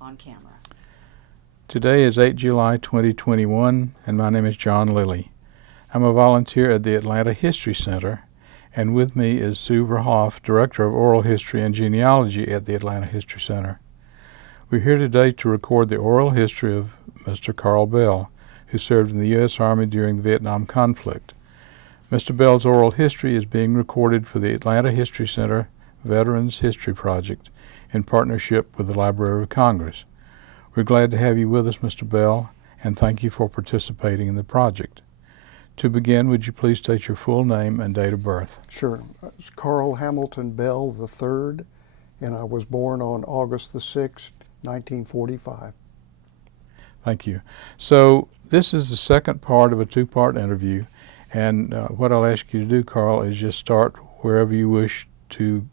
on camera. Today is 8 July 2021, and my name is John Lilly. I'm a volunteer at the Atlanta History Center, and with me is Sue Verhoff, Director of Oral History and Genealogy at the Atlanta History Center. We're here today to record the oral history of Mr. Carl Bell, who served in the U.S. Army during the Vietnam conflict. Mr. Bell's oral history is being recorded for the Atlanta History Center Veterans History Project in partnership with the Library of Congress. We're glad to have you with us, Mr. Bell, and thank you for participating in the project. To begin, would you please state your full name and date of birth? Sure. It's Carl Hamilton Bell III, and I was born on August the 6th, 1945. Thank you. So this is the second part of a two-part interview, and what I'll ask you to do, Carl, is just start wherever you wish to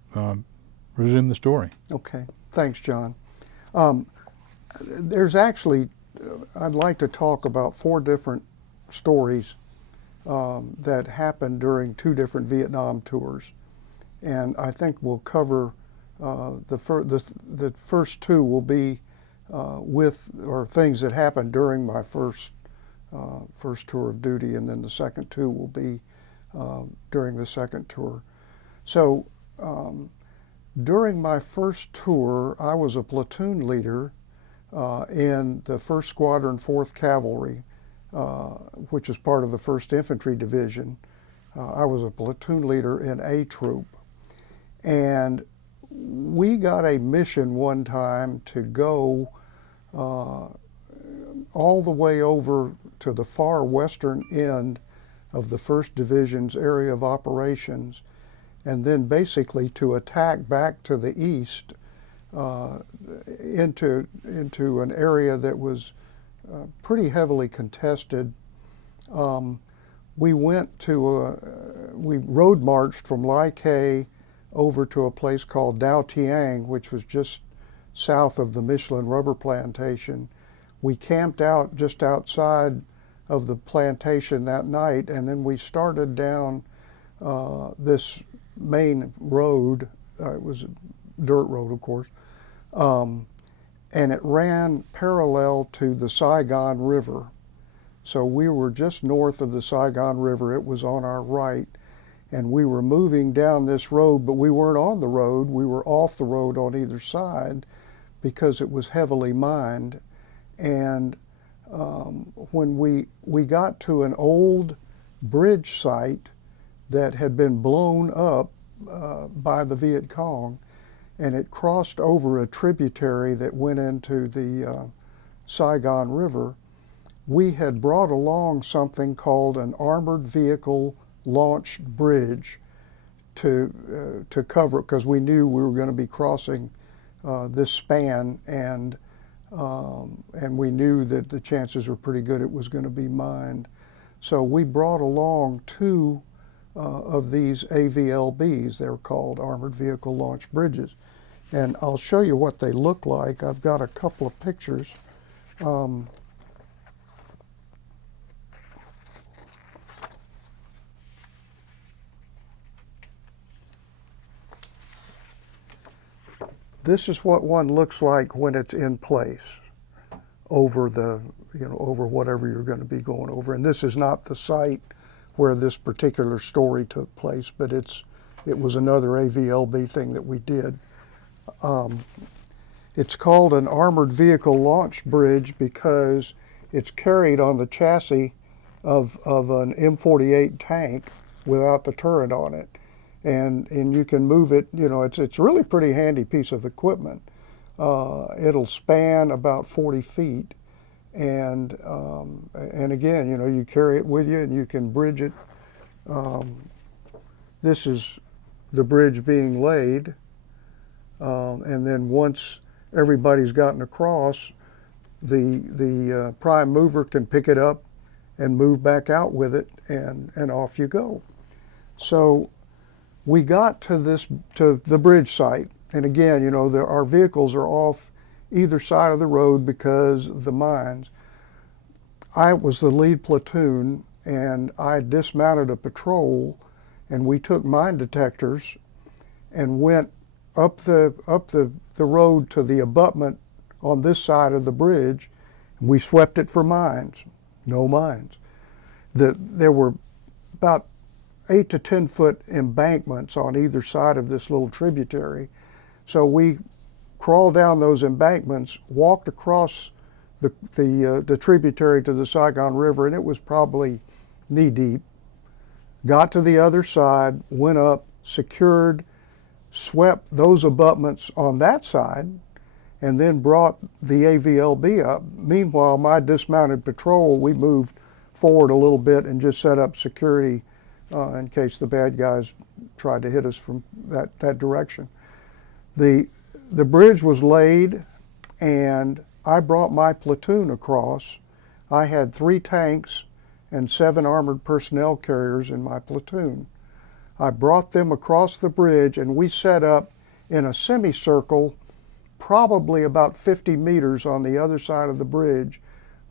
resume the story. Okay. Thanks, John. There's actually, I'd like to talk about four different stories that happened during two different Vietnam tours. And I think we'll cover the first two will be things that happened during my first tour of duty, and then the second two will be during the second tour. So during my first tour, I was a platoon leader in the 1st Squadron, 4th Cavalry, which is part of the 1st Infantry Division. I was a platoon leader in A Troop. And we got a mission one time to go all the way over to the far western end of the 1st Division's area of operations, and then basically to attack back to the east into an area that was pretty heavily contested. We road marched from Lai Khe over to a place called Dao Tiang, which was just south of the Michelin rubber plantation. We camped out just outside of the plantation that night, and then we started down this main road. It was a dirt road, of course, and it ran parallel to the Saigon River. So we were just north of the Saigon River. It was on our right, and we were moving down this road, but we weren't on the road. We were off the road on either side because it was heavily mined. And when we got to an old bridge site that had been blown up by the Viet Cong, and it crossed over a tributary that went into the Saigon River, we had brought along something called an armored vehicle launched bridge to cover it, because we knew we were going to be crossing this span, and we knew that the chances were pretty good it was going to be mined. So we brought along two of these AVLBs. They're called Armored Vehicle Launch Bridges. And I'll show you what they look like. I've got a couple of pictures. This is what one looks like when it's in place over over whatever you're going to be going over. And this is not the site where this particular story took place, but it was another AVLB thing that we did. It's called an armored vehicle launch bridge because it's carried on the chassis of an M48 tank without the turret on it. And you can move it, it's a really pretty handy piece of equipment. It'll span about 40 feet. And again, you carry it with you and you can bridge it. This is the bridge being laid. And then once everybody's gotten across, the prime mover can pick it up and move back out with it, and off you go. So we got to the bridge site, and again, our vehicles are off either side of the road because of the mines. I was the lead platoon, and I dismounted a patrol, and we took mine detectors and went up the road to the abutment on this side of the bridge. We swept it for mines. No mines. There were about 8 to 10 foot embankments on either side of this little tributary. So we crawled down those embankments, walked across the tributary to the Saigon River, and it was probably knee deep. Got to the other side, went up, secured, swept those abutments on that side, and then brought the AVLB up. Meanwhile, my dismounted patrol, we moved forward a little bit and just set up security in case the bad guys tried to hit us from that direction. The bridge was laid, and I brought my platoon across. I had 3 tanks and 7 armored personnel carriers in my platoon. I brought them across the bridge, and we set up in a semicircle, probably about 50 meters on the other side of the bridge,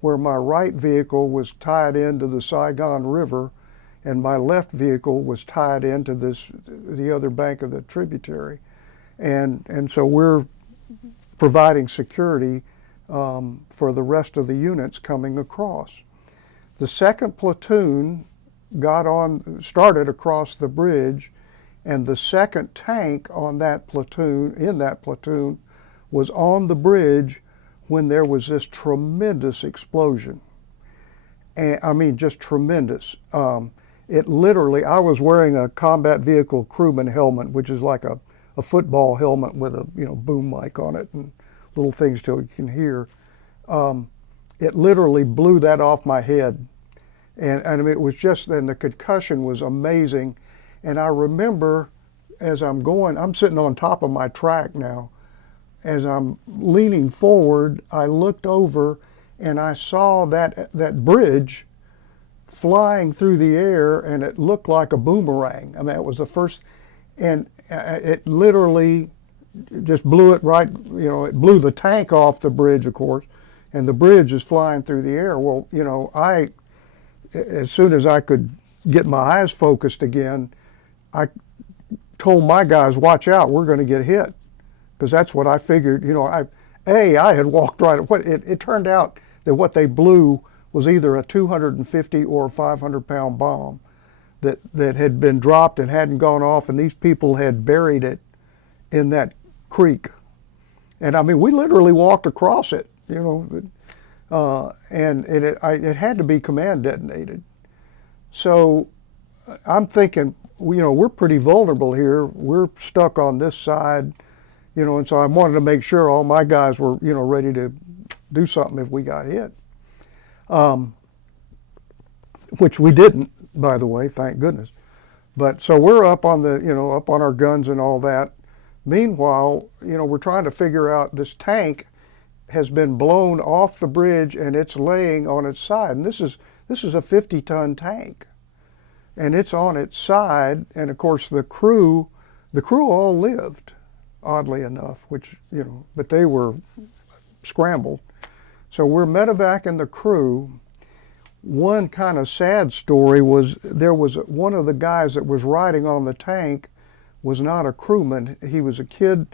where my right vehicle was tied into the Saigon River, and my left vehicle was tied into the other bank of the tributary. And so we're providing security for the rest of the units coming across. The second platoon started across the bridge, and the second tank in that platoon, was on the bridge when there was this tremendous explosion. And I mean, just tremendous. It literally, I was wearing a combat vehicle crewman helmet, which is like a football helmet with a boom mic on it and little things till you can hear. It literally blew that off my head. And I mean, it was just, and the concussion was amazing. And I remember as I'm sitting on top of my track now. As I'm leaning forward, I looked over and I saw that bridge flying through the air, and it looked like a boomerang. I mean, it was the first, and it literally just blew it right, it blew the tank off the bridge, of course, and the bridge is flying through the air. Well, as soon as I could get my eyes focused again, I told my guys, watch out, we're going to get hit. Because that's what I figured, I had walked right, it turned out that what they blew was either a 250 or 500-pound bomb that had been dropped and hadn't gone off, and these people had buried it in that creek. And I mean, we literally walked across it, and it had to be command detonated. So I'm thinking, we're pretty vulnerable here. We're stuck on this side, and so I wanted to make sure all my guys were, ready to do something if we got hit. Which we didn't, by the way, thank goodness. But so we're up on up on our guns and all that. Meanwhile, we're trying to figure out, this tank has been blown off the bridge and it's laying on its side. And this is a 50-ton tank, and it's on its side. And of course, the crew all lived, oddly enough, which but they were scrambled. So we're medevacing the crew. One kind of sad story was, there was one of the guys that was riding on the tank was not a crewman. He was a kid.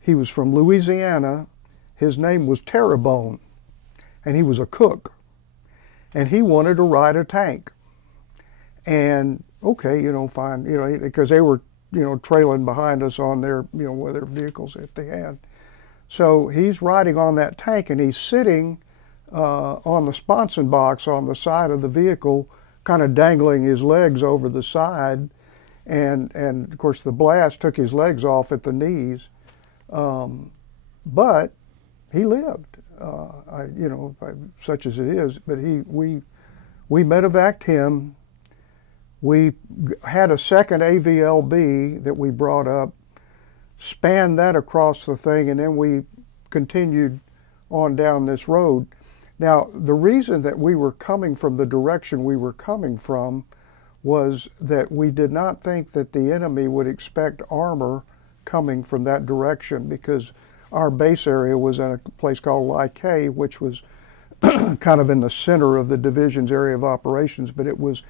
He was from Louisiana. His name was Terrebonne, and he was a cook. And he wanted to ride a tank. And okay, fine, because they were, trailing behind us on their, with their vehicles if they had. So he's riding on that tank, and he's sitting on the sponson box on the side of the vehicle, kind of dangling his legs over the side. And of course the blast took his legs off at the knees. But he lived, such as it is. But we medevaced him. We had a second AVLB that we brought up, spanned that across the thing, and then we continued on down this road. Now, the reason that we were coming from the direction we were coming from was that we did not think that the enemy would expect armor coming from that direction, because our base area was in a place called Lai Khe, which was kind of in the center of the division's area of operations, but it was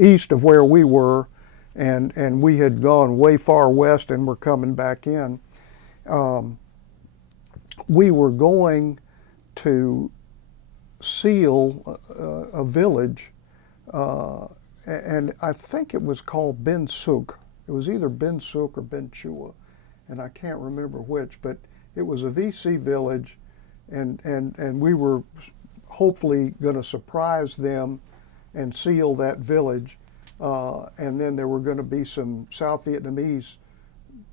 east of where we were, and we had gone way far west and were coming back in. we were going to seal a village, and I think it was called Ben Suk. It was either Ben Suk or Ben Chua, and I can't remember which, but it was a VC village, and we were hopefully going to surprise them and seal that village, and then there were going to be some South Vietnamese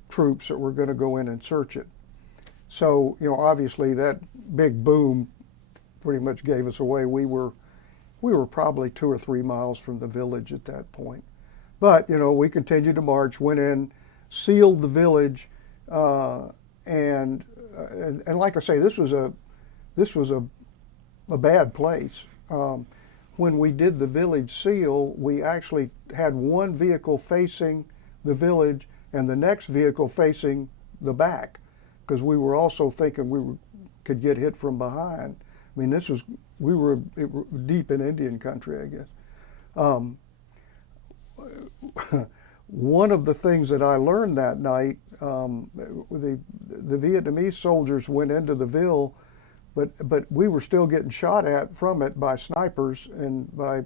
troops that were going to go in and search it. So, obviously that big boom pretty much gave us away. We were probably 2 or 3 miles from the village at that point. But, we continued to march, went in, sealed the village, and like I say, this was a bad place. When we did the village seal, we actually had one vehicle facing the village and the next vehicle facing the back, because we were also thinking we could get hit from behind. I mean, we were deep in Indian country, I guess. One of the things that I learned that night, the Vietnamese soldiers went into the ville, but we were still getting shot at from it by snipers and by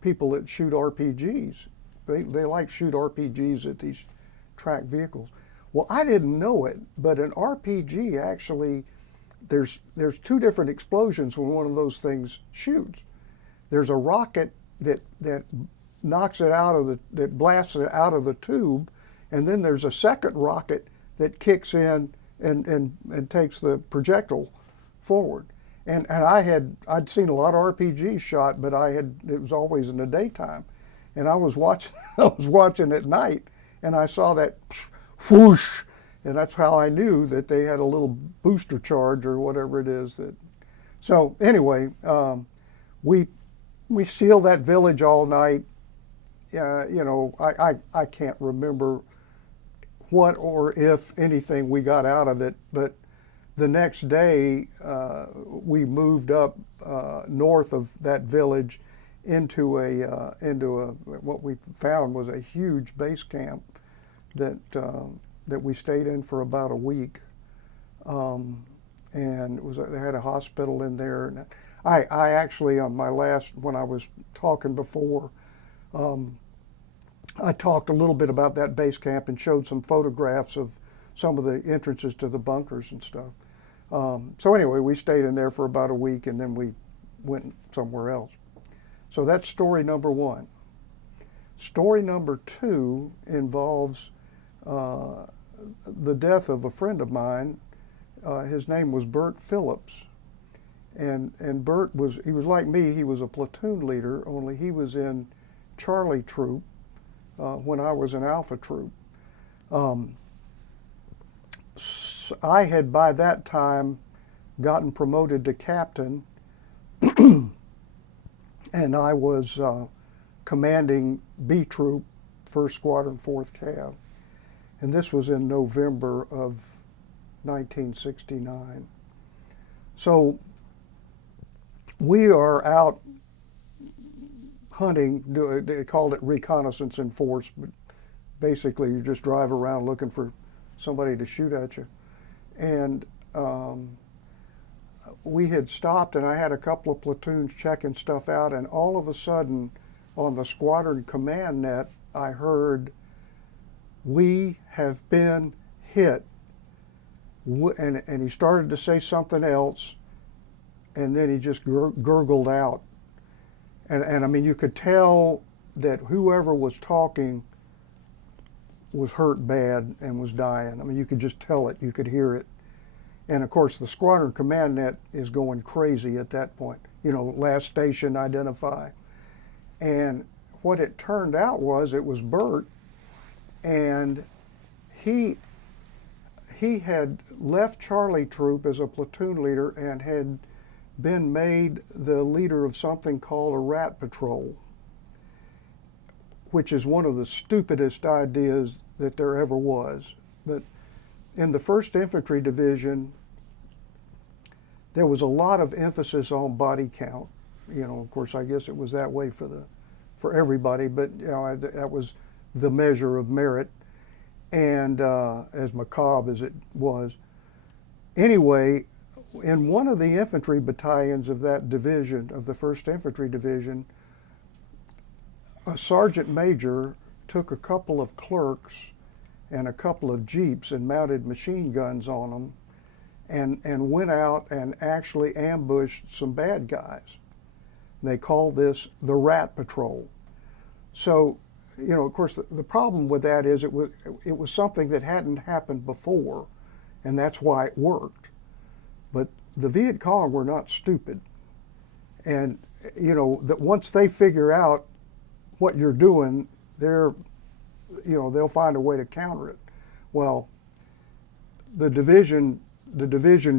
people that shoot RPGs. They like shoot RPGs at these tracked vehicles. Well, I didn't know it, but an RPG actually, there's 2 different explosions when one of those things shoots. There's a rocket that knocks it that blasts it out of the tube, and then there's a second rocket that kicks in and takes the projectile forward. And I'd seen a lot of RPGs shot, but it was always in the daytime, and I was watching at night, and I saw that whoosh, and that's how I knew that they had a little booster charge or whatever it is that. So anyway, we sealed that village all night. I can't remember what or if anything we got out of it, but the next day we moved up north of that village into what we found was a huge base camp that we stayed in for about a week, and they had a hospital in there. And I actually, on my when I was talking before, I talked a little bit about that base camp and showed some photographs of some of the entrances to the bunkers and stuff. So anyway, we stayed in there for about a week, and then we went somewhere else. So that's story number 1. Story number 2 involves the death of a friend of mine. His name was Bert Phillips. And Bert he was like me, he was a platoon leader, only he was in Charlie Troop when I was in Alpha Troop. I had by that time gotten promoted to captain, and I was commanding B Troop, 1st Squadron, 4th Cav. And this was in November of 1969. So we are out hunting. They called it reconnaissance in force, but basically you just drive around looking for somebody to shoot at you. And we had stopped, and I had a couple of platoons checking stuff out, and all of a sudden on the squadron command net I heard, "We have been hit." And he started to say something else, and then he just gurgled out. And I mean, you could tell that whoever was talking was hurt bad and was dying. I mean, you could just tell it, you could hear it. And of course, the squadron command net is going crazy at that point. Last station, identify. And what it turned out was it was Bert, and he had left Charlie Troop as a platoon leader and had been made the leader of something called a rat patrol, which is one of the stupidest ideas that there ever was. But in the 1st Infantry Division, there was a lot of emphasis on body count. Of course, I guess it was that way for everybody, but that was the measure of merit. And as macabre as it was, Anyway, in one of the infantry battalions of that division, of the 1st Infantry Division, a sergeant major took a couple of clerks and a couple of jeeps and mounted machine guns on them and went out and actually ambushed some bad guys. They call this the Rat Patrol. So, you know, of course, the problem with that is it was something that hadn't happened before, and that's why it worked. But the Viet Cong were not stupid. And, you know, that once they figure out what you're doing, they'll find a way to counter it. Well, the division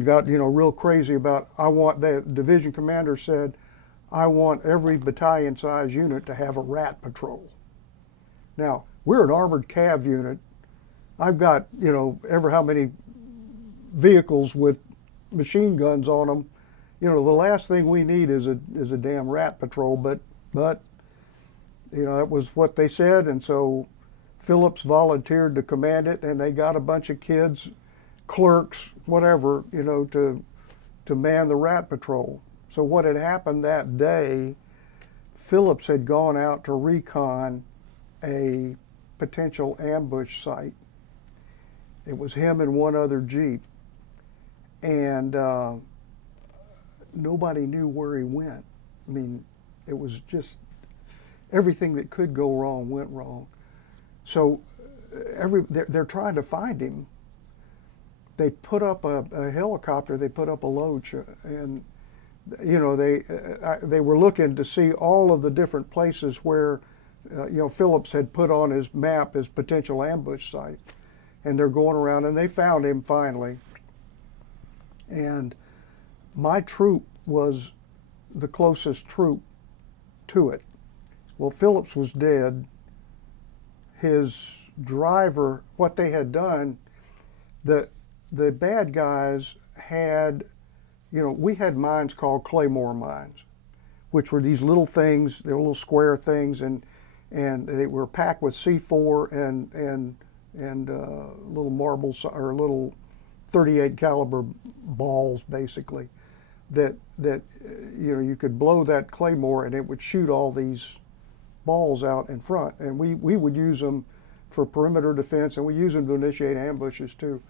got, you know, real crazy about, the division commander said, I want every battalion size unit to have a rat patrol. Now, we're an armored cav unit. I've got, you know, ever how many vehicles with machine guns on them. You know, the last thing we need is a damn rat patrol, but you know, that was what they said, and so Phillips volunteered to command it, and they got a bunch of kids, clerks, whatever, you know, to man the rat patrol. So what had happened that day, Phillips had gone out to recon a potential ambush site. It was him and one other jeep, and nobody knew where he went. I mean, it was just everything that could go wrong went wrong. So they're trying to find him. They put up a helicopter, they put up a loach, and you know, they were looking to see all of the different places where you know, Phillips had put on his map his potential ambush site, and they're going around, and they found him finally. And my troop was the closest troop to it. Well, Phillips was dead. His driver, what they had done, the bad guys had, you know, we had mines called Claymore mines, which were these little things, they were little square things, and they were packed with C4 and little marbles or little 38 caliber balls, basically, that you know, you could blow that claymore and it would shoot all these balls out in front, and we would use them for perimeter defense, and we use them to initiate ambushes too.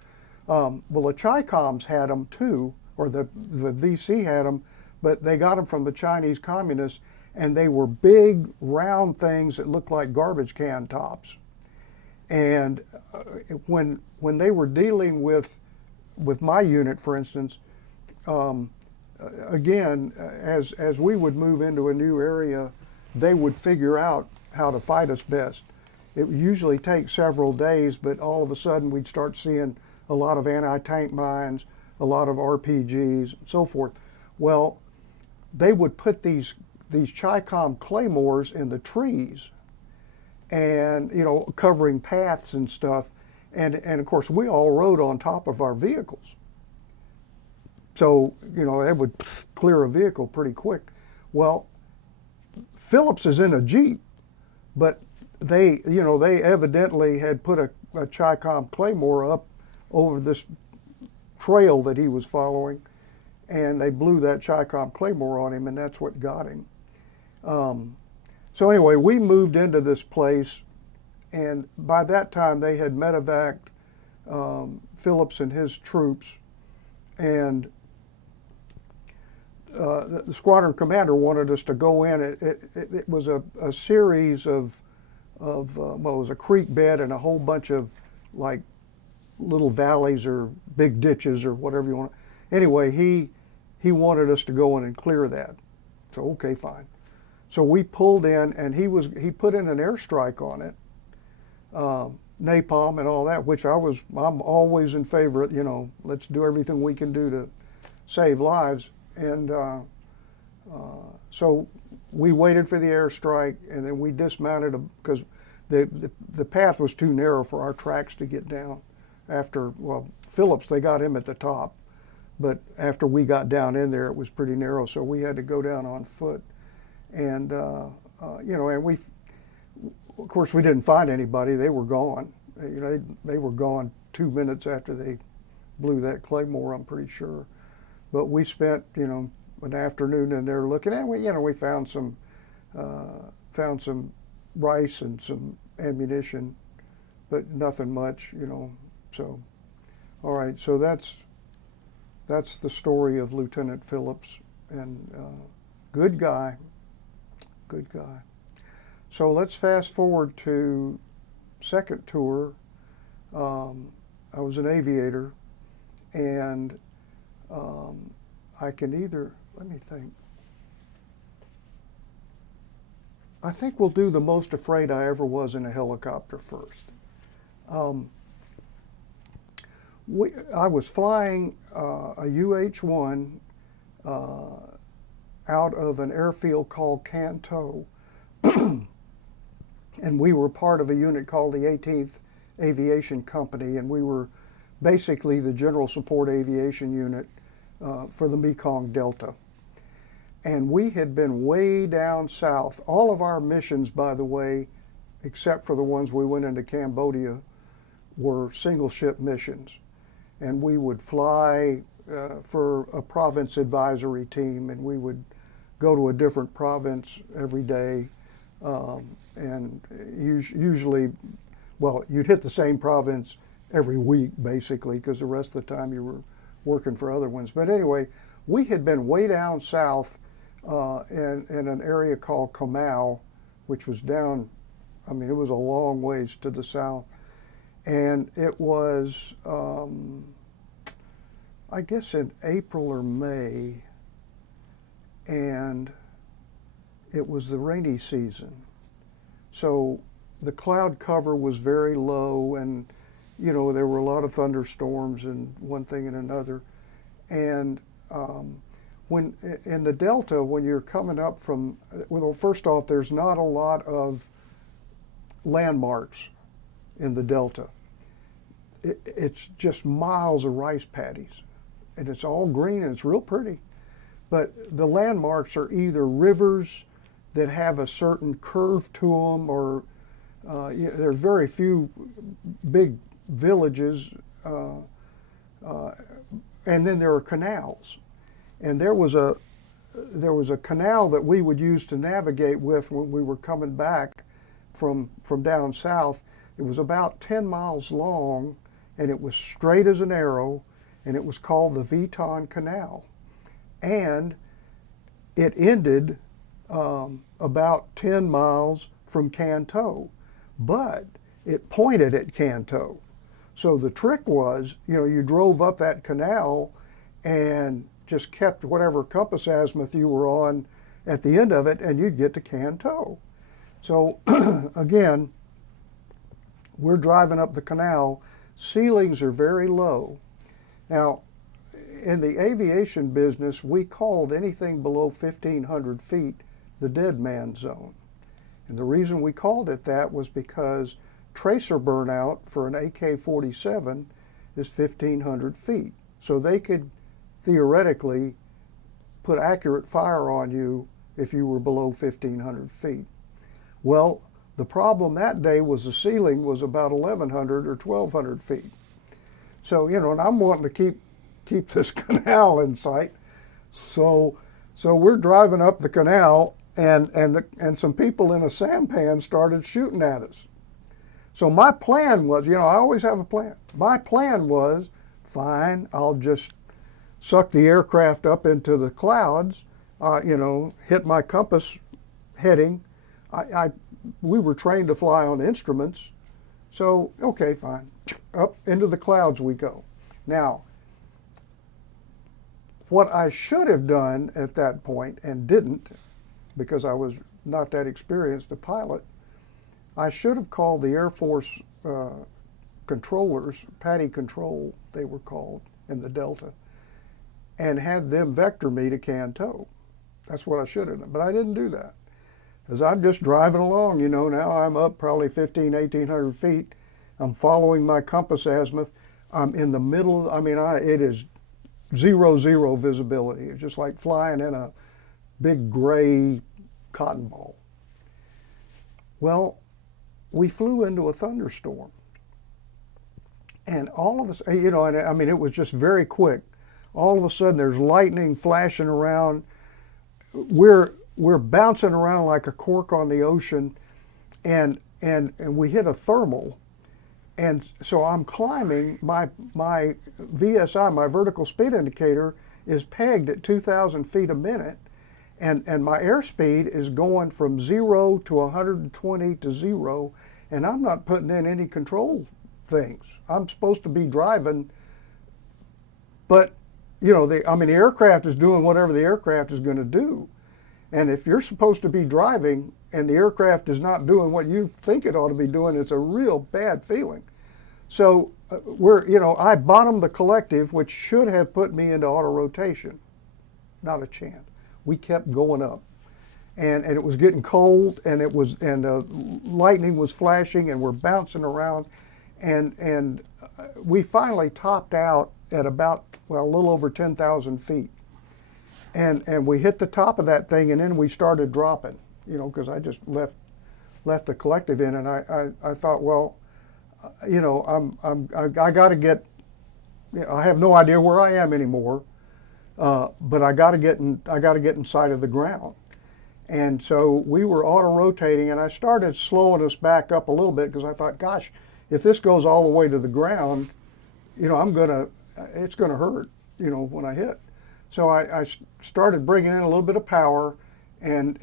Well, the Chi-Coms had them too, or the VC had them, but they got them from the Chinese communists, and they were big round things that looked like garbage can tops. And when they were dealing with my unit, for instance, again, as we would move into a new area, they would figure out how to fight us best. It would usually take several days, but all of a sudden we'd start seeing a lot of anti-tank mines, a lot of RPGs, and so forth. Well, they would put these Chi-Com claymores in the trees, and you know, covering paths and stuff, and of course we all rode on top of our vehicles. So you know, it would clear a vehicle pretty quick. Well, Phillips is in a Jeep, but they evidently had put a Chi-Com claymore up over this trail that he was following, and they blew that Chi-Com claymore on him, and that's what got him. So anyway, we moved into this place, and by that time they had medevaced Phillips and his troops, and the squadron commander wanted us to go in. It was a series of well, it was a creek bed and a whole bunch of like little valleys or big ditches or whatever you want. Anyway, he wanted us to go in and clear that. So okay, fine. So we pulled in, and he put in an airstrike on it, napalm and all that, which I'm always in favor of. You know, let's do everything we can do to save lives. And so we waited for the airstrike, and then we dismounted because the path was too narrow for our tracks to get down. After, well, Phillips, they got him at the top, but after we got down in there, it was pretty narrow, so we had to go down on foot. And you know, and of course, we didn't find anybody. They were gone. You know, they were gone 2 minutes after they blew that Claymore, I'm pretty sure. But we spent, an afternoon in there looking at it. We found some rice and some ammunition, but nothing much, So, all right, so that's the story of Lieutenant Phillips, and good guy. So let's fast forward to second tour. I was an aviator, and I can either, let me think. I think we'll do the most afraid I ever was in a helicopter first. I was flying a UH-1 out of an airfield called Canto, and we were part of a unit called the 18th Aviation Company, and we were basically the general support aviation unit for the Mekong Delta. And we had been way down south. All of our missions, by the way, except for the ones we went into Cambodia, were single ship missions. And we would fly for a province advisory team, and we would go to a different province every day. And usually, well, you'd hit the same province every week, basically, because the rest of the time you were working for other ones. But anyway, we had been way down south in an area called Comau, which was down, it was a long ways to the south. And it was, I guess in April or May, and it was the rainy season. So the cloud cover was very low, and there were a lot of thunderstorms and one thing and another. And when in the Delta, when you're coming up from, well, first off, there's not a lot of landmarks in the Delta. It's just miles of rice paddies, and it's all green and it's real pretty. But the landmarks are either rivers that have a certain curve to them, or there's very few big villages, and then there are canals. And there was a canal that we would use to navigate with when we were coming back from down south. It was about 10 miles long, and it was straight as an arrow, and it was called the Viton Canal. And it ended about 10 miles from Canto, but it pointed at Canto. So the trick was, you drove up that canal and just kept whatever compass azimuth you were on at the end of it, and you'd get to Canto. So again, we're driving up the canal. Ceilings are very low. Now, in the aviation business, we called anything below 1,500 feet the dead man zone. And the reason we called it that was because tracer burnout for an AK-47 is 1,500 feet. So they could theoretically put accurate fire on you if you were below 1,500 feet. Well, the problem that day was the ceiling was about 1,100 or 1,200 feet. So, and I'm wanting to keep this canal in sight. So we're driving up the canal, and some people in a sampan started shooting at us. So my plan was, I always have a plan. My plan was, fine, I'll just suck the aircraft up into the clouds, hit my compass heading. We were trained to fly on instruments. So, okay, fine. Up into the clouds we go. Now, what I should have done at that point, and didn't, because I was not that experienced a pilot, I should have called the Air Force controllers, PADI control they were called in the Delta, and had them vector me to Canto. That's what I should have done, but I didn't do that. As I'm just driving along, now I'm up probably 1,800 feet. I'm following my compass azimuth. I'm in the middle, it is 0 visibility. It's just like flying in a big gray cotton ball. Well, we flew into a thunderstorm. And all of us, you know, and I mean, it was just very quick. All of a sudden, there's lightning flashing around. We're bouncing around like a cork on the ocean, and we hit a thermal. And so I'm climbing. My VSI, my vertical speed indicator, is pegged at 2,000 feet a minute, and my airspeed is going from 0 to 120 to 0, and I'm not putting in any control things. I'm supposed to be driving, but you know, the aircraft is doing whatever the aircraft is going to do. And if you're supposed to be driving and the aircraft is not doing what you think it ought to be doing, it's a real bad feeling. So I bottomed the collective, which should have put me into auto rotation. Not a chance. We kept going up. And it was getting cold, and lightning was flashing, and we're bouncing around. And we finally topped out at about, well, a little over 10,000 feet. And we hit the top of that thing, and then we started dropping, you know, because I just left the collective in, and I thought, well, you know, I got to get, you know, I have no idea where I am anymore, but I got to get inside of the ground. And so we were auto rotating, and I started slowing us back up a little bit because I thought, gosh, if this goes all the way to the ground, you know, it's gonna hurt, you know, when I hit. So I started bringing in a little bit of power, and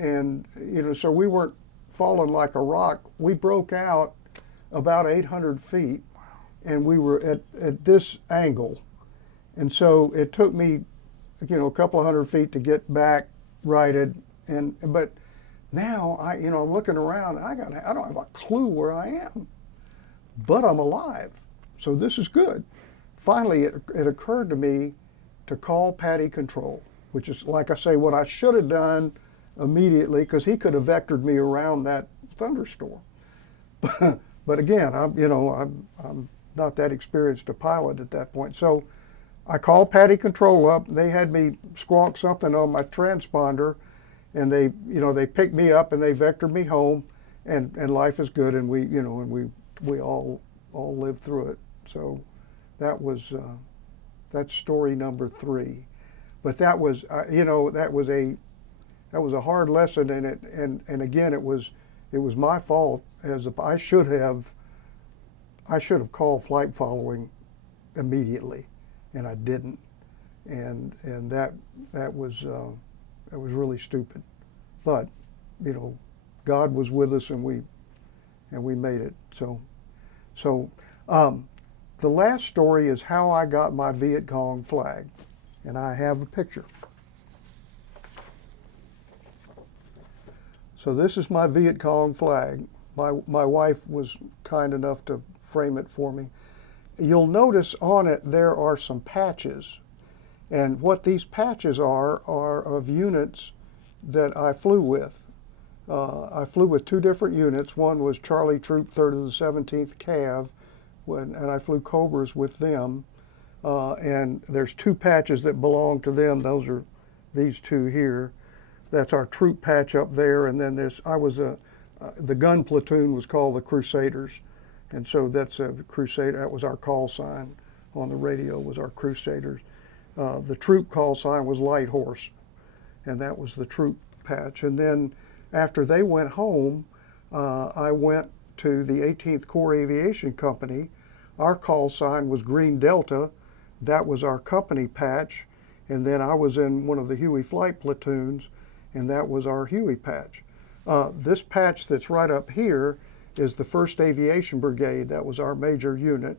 you know, so we weren't falling like a rock. We broke out about 800 feet, and we were at this angle, and so it took me, you know, a couple of hundred feet to get back righted, but now I'm looking around. I don't have a clue where I am, but I'm alive, so this is good. Finally, it occurred to me to call PADI control, which is, like I say, what I should have done immediately, because he could have vectored me around that thunderstorm. But again, I'm not that experienced a pilot at that point. So I called PADI control up. They had me squawk something on my transponder, and they picked me up and they vectored me home, and life is good, and we all lived through it. So that was that's story number 3. But that was that was a hard lesson, and again it was my fault, as if I should have called flight following immediately, and I didn't, and that was really stupid. But you know, God was with us, and we made it. So the last story is how I got my Viet Cong flag, and I have a picture. So this is my Viet Cong flag. My wife was kind enough to frame it for me. You'll notice on it there are some patches, and what these patches are of units that I flew with. I flew with 2 different units. One was Charlie Troop 3rd of the 17th Cav, and I flew Cobras with them. And there's 2 patches that belong to them. Those are these 2 here. That's our troop patch up there, and then the gun platoon was called the Crusaders, and so that's a Crusader. That was our call sign on the radio, was our Crusaders. The troop call sign was Light Horse, and that was the troop patch. And then after they went home, I went to the 18th Corps Aviation Company. Our call sign was Green Delta. That was our company patch. And then I was in one of the Huey flight platoons, and that was our Huey patch. This patch that's right up here is the 1st Aviation Brigade. That was our major unit.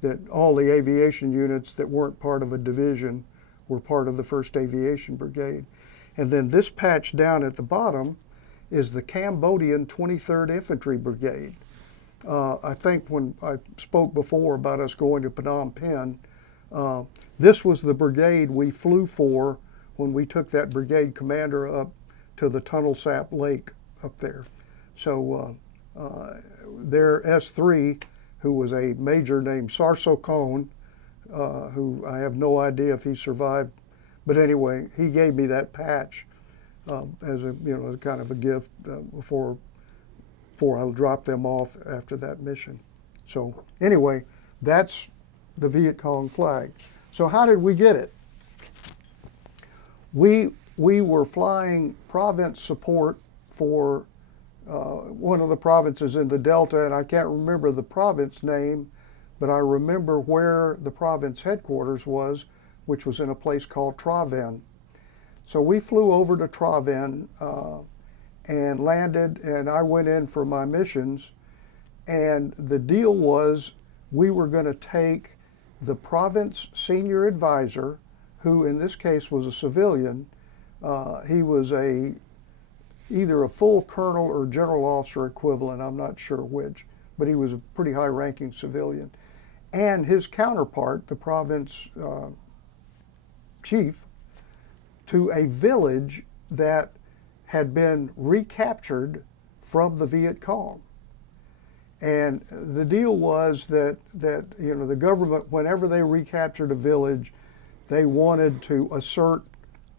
That all the aviation units that weren't part of a division were part of the 1st Aviation Brigade. And then this patch down at the bottom is the Cambodian 23rd Infantry Brigade. I think when I spoke before about us going to Phnom Penh, this was the brigade we flew for when we took that brigade commander up to the Tunnel Sap Lake up there. So their S3, who was a major named Sarso Kone, who I have no idea if he survived, but anyway, he gave me that patch as a kind of a gift before I dropped them off after that mission. So anyway, that's the Viet Cong flag. So how did we get it? We were flying province support for one of the provinces in the Delta, and I can't remember the province name, but I remember where the province headquarters was, which was in a place called Tra Vinh. So we flew over to Tra Vinh and landed, and I went in for my missions, and the deal was we were going to take the province senior advisor, who in this case was a civilian. He was either a full colonel or general officer equivalent, I'm not sure which, but he was a pretty high-ranking civilian. And his counterpart, the province chief, to a village that had been recaptured from the Viet Cong. And the deal was that the government, whenever they recaptured a village, they wanted to assert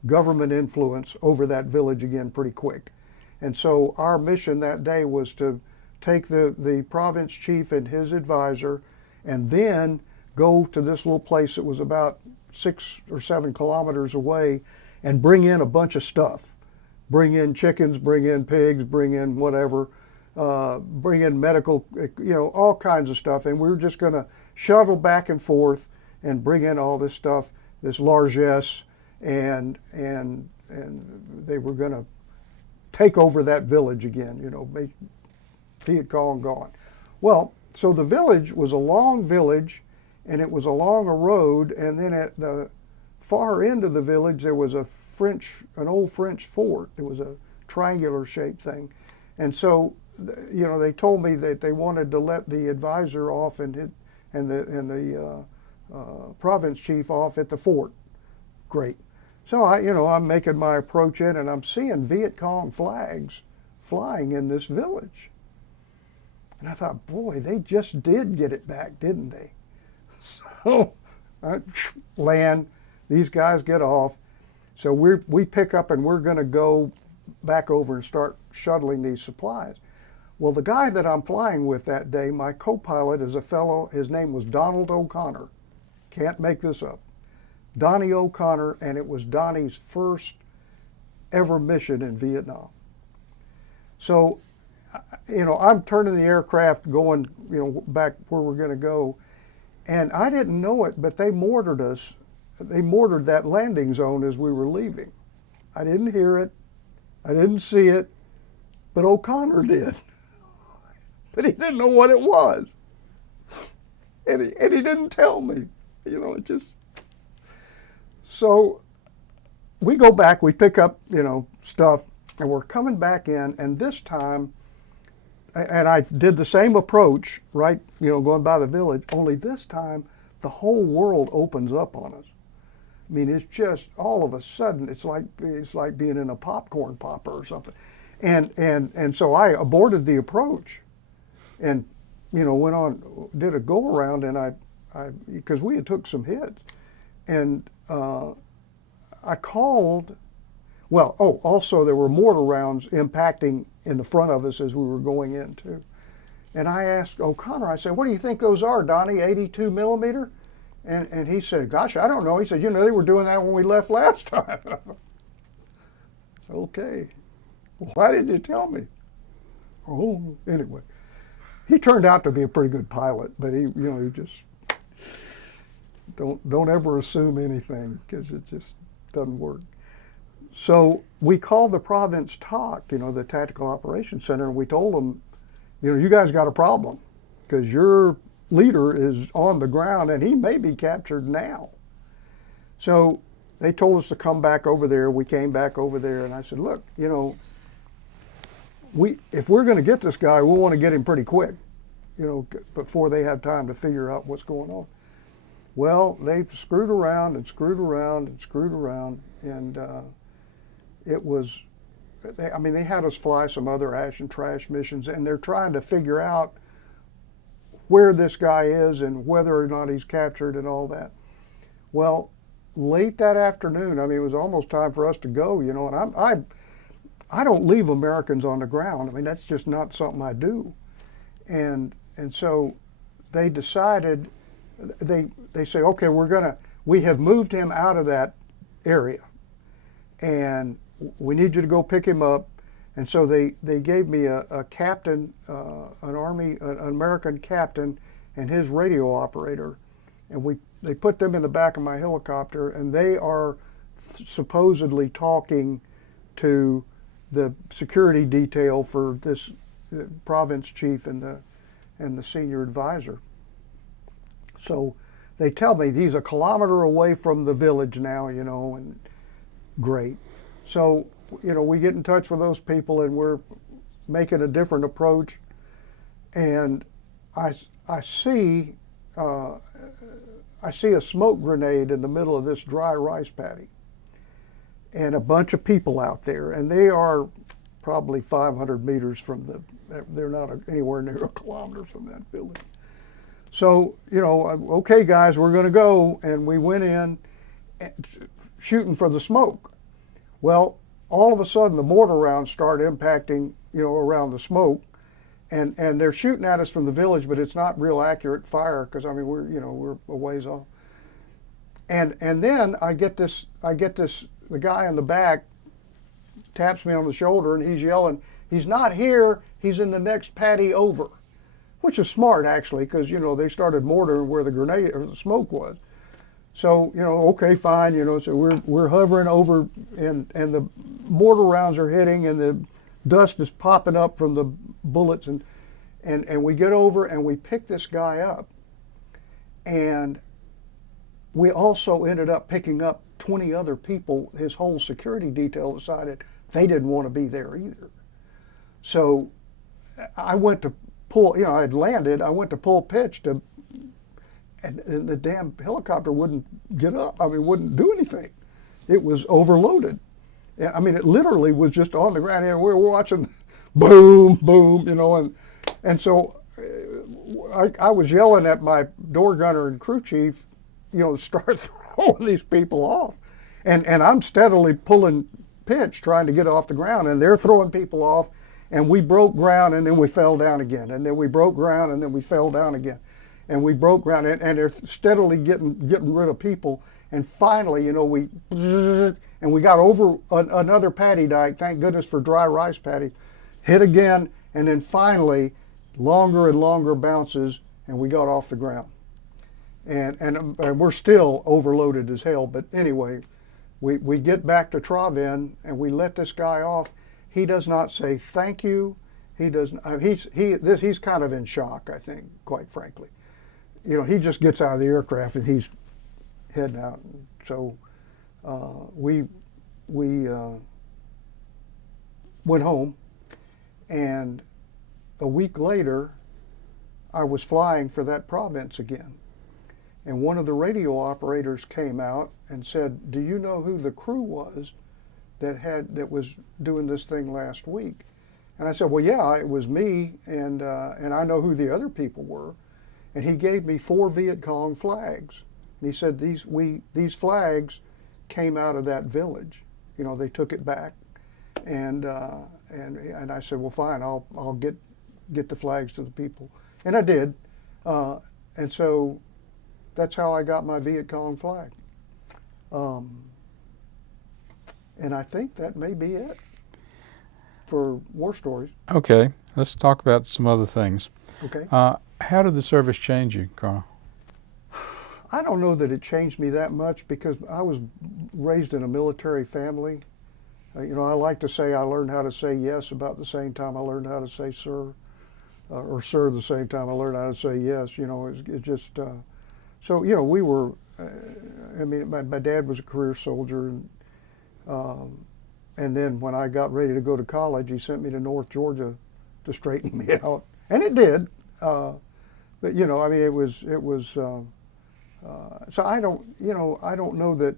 government influence over that village again pretty quick. And so our mission that day was to take the province chief and his advisor and then go to this little place that was about 6 or 7 kilometers away and bring in a bunch of stuff. Bring in chickens, bring in pigs, bring in whatever, bring in medical, all kinds of stuff. And we were just going to shuttle back and forth and bring in all this stuff, this largesse, and they were going to take over that village again, make Viet Cong gone. Well, so the village was a long village, and it was along a road, and then at the far end of the village there was an old French fort. It was a triangular shaped thing. And so, they told me that they wanted to let the advisor off and the province chief off at the fort. Great. So I'm making my approach in, and I'm seeing Viet Cong flags flying in this village. And I thought, boy, they just did get it back, didn't they? So I land, these guys get off. So we pick up and we're going to go back over and start shuttling these supplies. Well, the guy that I'm flying with that day, my co-pilot is a fellow, his name was Donald O'Connor. Can't make this up. Donnie O'Connor, and it was Donnie's first ever mission in Vietnam. So, I'm turning the aircraft going, back where we're going to go, and I didn't know it, but they mortared us. They mortared that landing zone as we were leaving. I didn't hear it. I didn't see it, but O'Connor did. But he didn't know what it was. And he didn't tell me. It just... So we go back, we pick up, stuff, and we're coming back in, and this time, and I did the same approach, right, going by the village, only this time the whole world opens up on us. I mean, it's just all of a sudden, it's like being in a popcorn popper or something. And so I aborted the approach and, went on, did a go around, and I because we had took some hits. And I called, also there were mortar rounds impacting in the front of us as we were going in too. And I asked O'Connor, I said, what do you think those are, Donnie, 82 millimeter? And he said, gosh, I don't know. He said, they were doing that when we left last time. Okay. Well, why didn't you tell me? Oh, anyway. He turned out to be a pretty good pilot, but he just... Don't ever assume anything, because it just doesn't work. So we called the province TOC, the Tactical Operations Center, and we told them, you guys got a problem, because your leader is on the ground and he may be captured now. So they told us to come back over there. We came back over there, and I said, look, if we're going to get this guy, we want to get him pretty quick, before they have time to figure out what's going on. Well, they've screwed around and screwed around and screwed around, and it was, they had us fly some other ash and trash missions, and they're trying to figure out where this guy is and whether or not he's captured and all that. Well, late that afternoon, it was almost time for us to go, and I don't leave Americans on the ground. That's just not something I do. And so they decided they say, okay, we have moved him out of that area, and we need you to go pick him up. And so they gave me a captain, an American captain, and his radio operator, and they put them in the back of my helicopter, and they are supposedly talking to the security detail for this province chief and the senior advisor. So they tell me he's a kilometer away from the village now, and great. So, we get in touch with those people, and we're making a different approach. And I see a smoke grenade in the middle of this dry rice paddy, and a bunch of people out there, and they are probably 500 meters from they're not anywhere near a kilometer from that village. So, okay, guys, we're going to go, and we went in shooting for the smoke. Well, all of a sudden, the mortar rounds start impacting, around the smoke, and they're shooting at us from the village, but it's not real accurate fire because we're a ways off. And then I get this. The guy in the back taps me on the shoulder, and he's yelling, "He's not here. He's in the next paddy over," which is smart actually, because they started mortaring where the grenade or the smoke was. So okay, fine. So we're hovering over, and the mortar rounds are hitting, and the dust is popping up from the bullets, and we get over and we pick this guy up, and we also ended up picking up 20 other people. His whole security detail decided they didn't want to be there either. So I went to pull. I had landed. I went to pull pitch to. And the damn helicopter wouldn't get up. Wouldn't do anything. It was overloaded. It literally was just on the ground, and we were watching, boom, boom, and so I was yelling at my door gunner and crew chief, start throwing these people off, and I'm steadily pulling pitch, trying to get off the ground, and they're throwing people off, and we broke ground, and then we fell down again, and then we broke ground, and then we fell down again. And we broke ground, and they're steadily getting rid of people. And finally, we got over another paddy dike. Thank goodness for dry rice paddy. Hit again, and then finally, longer and longer bounces, and we got off the ground. And we're still overloaded as hell. But anyway, we get back to Travin, and we let this guy off. He does not say thank you. He doesn't. He's kind of in shock, I think, quite frankly. He just gets out of the aircraft and he's heading out. So we went home, and a week later, I was flying for that province again. And one of the radio operators came out and said, "Do you know who the crew was that was doing this thing last week?" And I said, "Well, yeah, it was me, and I know who the other people were." And he gave me 4 Viet Cong flags. And he said, these flags came out of that village. They took it back. And I said, well, fine, I'll get the flags to the people. And I did. And so that's how I got my Viet Cong flag. And I think that may be it for war stories. Okay, let's talk about some other things. Okay. How did the service change you, Carl? I don't know that it changed me that much because I was raised in a military family. I like to say I learned how to say yes about the same time I learned how to say sir, or sir the same time I learned how to say yes. It just so we were. My dad was a career soldier, and then when I got ready to go to college, he sent me to North Georgia to straighten me out, and it did. But it was. So I don't know that.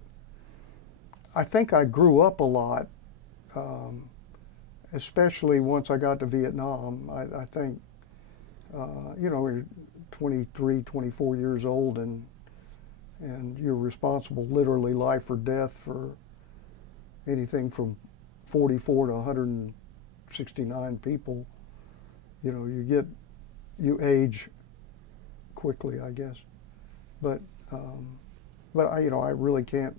I think I grew up a lot, especially once I got to Vietnam. I think, you're 23, 24 years old, and you're responsible, literally life or death, for anything from 44 to 169 people. You age quickly, I guess. but but I really can't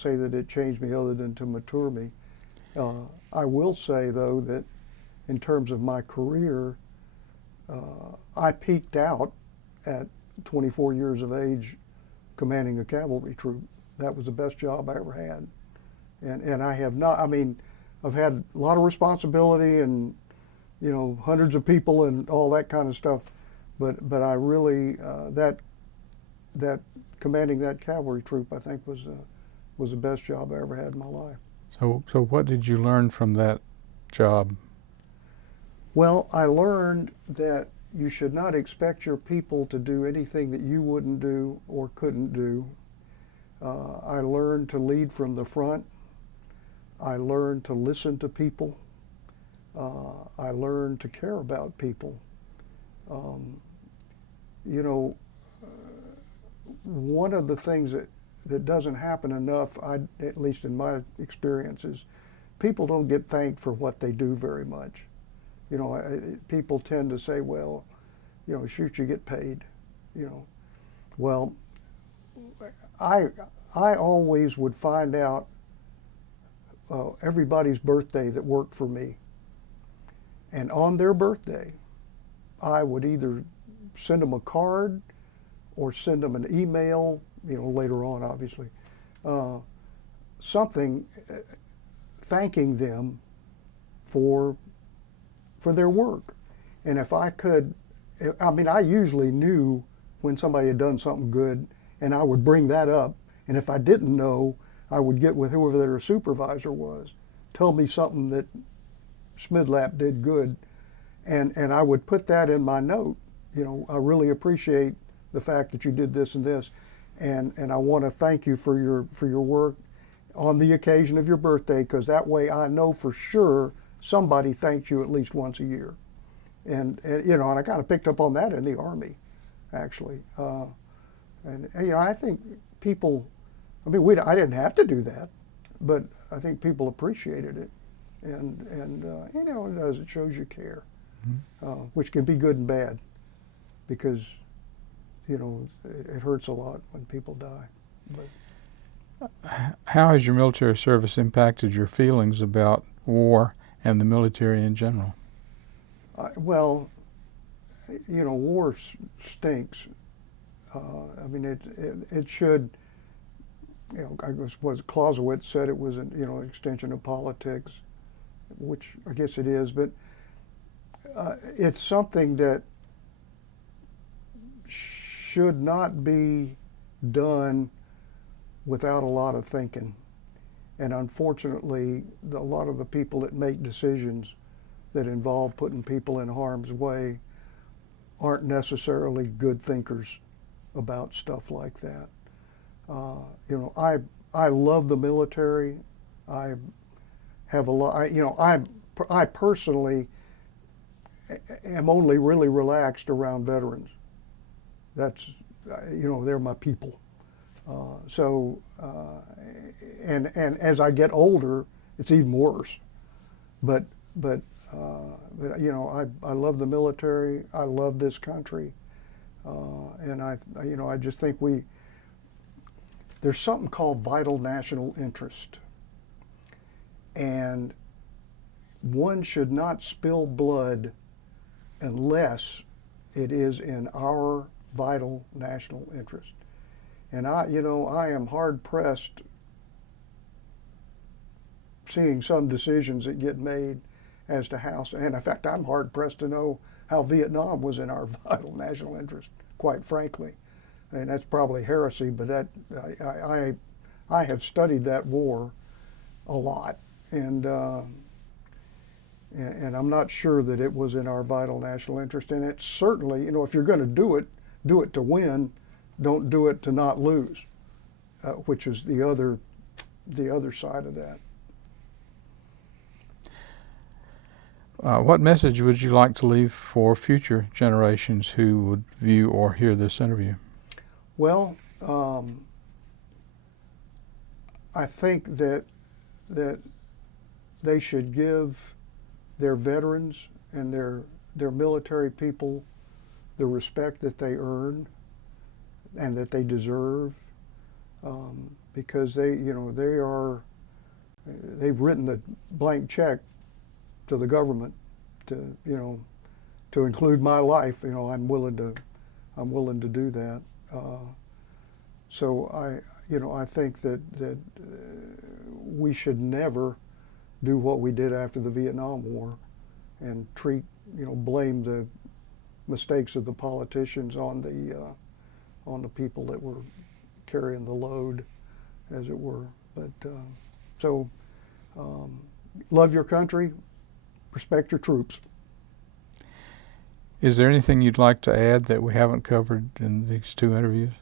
say that it changed me other than to mature me. I will say though that in terms of my career, I peaked out at 24 years of age commanding a cavalry troop. That was the best job I ever had. And I have not, I mean, I've had a lot of responsibility and, hundreds of people and all that kind of stuff. But I really, that commanding that cavalry troop, I think was the best job I ever had in my life. So what did you learn from that job? Well, I learned that you should not expect your people to do anything that you wouldn't do or couldn't do. I learned to lead from the front. I learned to listen to people. I learned to care about people. One of the things that doesn't happen enough, at least in my experience, is people don't get thanked for what they do very much. People tend to say, well, shoot, you get paid. Well, I always would find out everybody's birthday that worked for me. And on their birthday, I would either send them a card or send them an email, later on, obviously, something thanking them for their work. And if I could, I usually knew when somebody had done something good, and I would bring that up. And if I didn't know, I would get with whoever their supervisor was, tell me something that Schmidlap did good, and I would put that in my note. I really appreciate the fact that you did this and this, and I want to thank you for your work on the occasion of your birthday, because that way I know for sure somebody thanked you at least once a year. And I kind of picked up on that in the Army, actually. I think people, I didn't have to do that, but I think people appreciated it. And it does, it shows you care, which can be good and bad, because, it hurts a lot when people die. But how has your military service impacted your feelings about war and the military in general? Well, war stinks. It should. I guess what Clausewitz said, it was an extension of politics, which I guess it is. But it's something that should not be done without a lot of thinking. And unfortunately, a lot of the people that make decisions that involve putting people in harm's way aren't necessarily good thinkers about stuff like that. I love the military. I have a lot. I personally am only really relaxed around veterans. That's they're my people. And as I get older, it's even worse. But I love the military. I love this country, and I just think there's something called vital national interest, and one should not spill blood unless it is in our vital national interest. And I am hard pressed seeing some decisions that get made as to how, and in fact, I'm hard pressed to know how Vietnam was in our vital national interest, quite frankly. And that's probably heresy, but I have studied that war a lot, and I'm not sure that it was in our vital national interest. And it's certainly, if you're going to do it to win. Don't do it to not lose, which is the other side of that. What message would you like to leave for future generations who would view or hear this interview? Well, I think that they should give their veterans and their military people the respect that they earn. and that they deserve, because they've written a blank check to the government to include my life. I'm willing to do that. So I think that we should never do what we did after the Vietnam War and blame the mistakes of the politicians on the people that were carrying the load, as it were. But love your country, respect your troops. Is there anything you'd like to add that we haven't covered in these two interviews?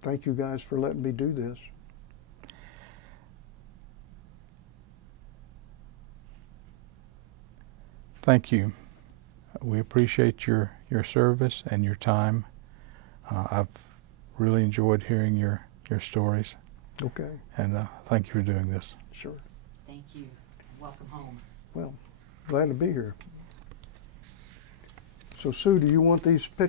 Thank you guys for letting me do this. Thank you. We appreciate your service and your time. I've really enjoyed hearing your stories. Okay. And thank you for doing this. Sure. Thank you, and welcome home. Well, glad to be here. So Sue, do you want these pictures?